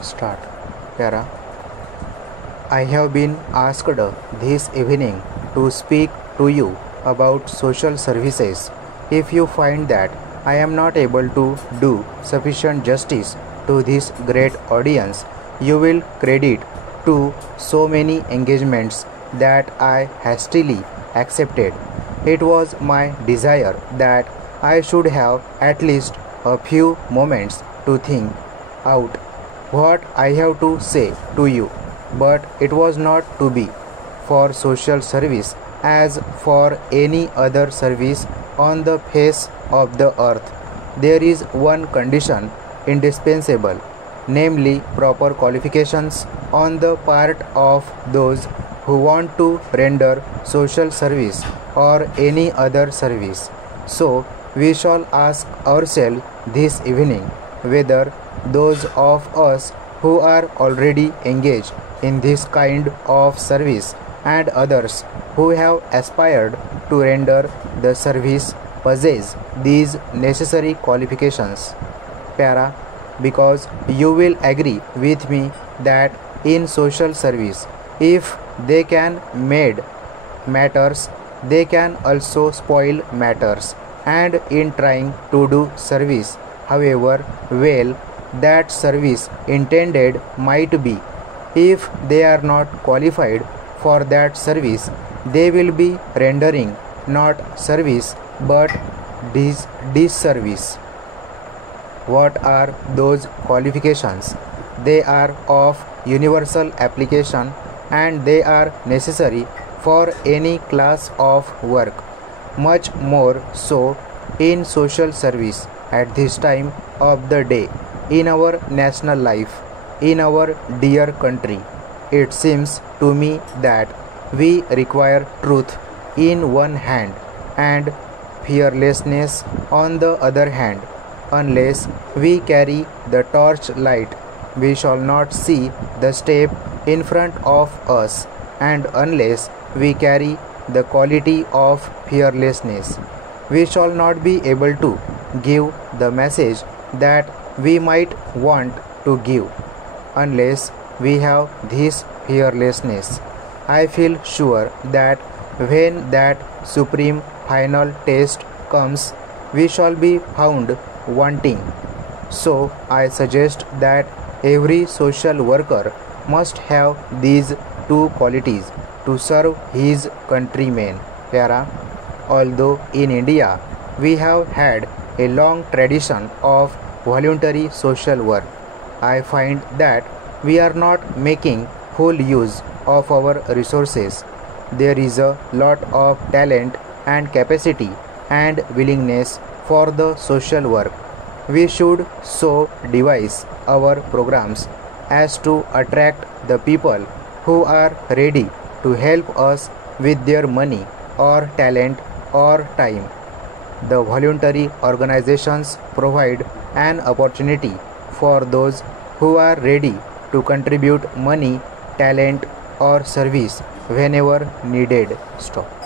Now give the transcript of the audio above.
Start. Para. I have been asked this evening to speak to you about social services. If you find that I am not able to do sufficient justice to this great audience, you will credit to so many engagements that I hastily accepted. It was my desire that I should have at least a few moments to think out what I have to say to you, but it was not to be. For social service, as for any other service on the face of the earth, there is one condition indispensable, namely proper qualifications on the part of those who want to render social service or any other service. So, we shall ask ourselves this evening whether those of us who are already engaged in this kind of service and others who have aspired to render the service possess these necessary qualifications. Para, because you will agree with me that in social service, if they can made matters, they can also spoil matters, and in trying to do service, however well that service intended might be, if they are not qualified for that service, they will be rendering not service but disservice. What are those qualifications? They are of universal application and they are necessary for any class of work, much more so in social service at this time of the day, in our national life, in our dear country. It seems to me that we require truth in one hand and fearlessness on the other hand. Unless we carry the torchlight, we shall not see the step in front of us, and unless we carry the quality of fearlessness, we shall not be able to give the message that we might want to give. Unless we have this fearlessness, I feel sure that when that supreme final test comes, we shall be found wanting. So I suggest that every social worker must have these two qualities to serve his countrymen. Para, although in India we have had a long tradition of voluntary social work, I find that we are not making full use of our resources. There is a lot of talent and capacity and willingness for the social work. We should so devise our programs as to attract the people who are ready to help us with their money or talent or time. The voluntary organizations provide an opportunity for those who are ready to contribute money, talent, or service whenever needed. Stop.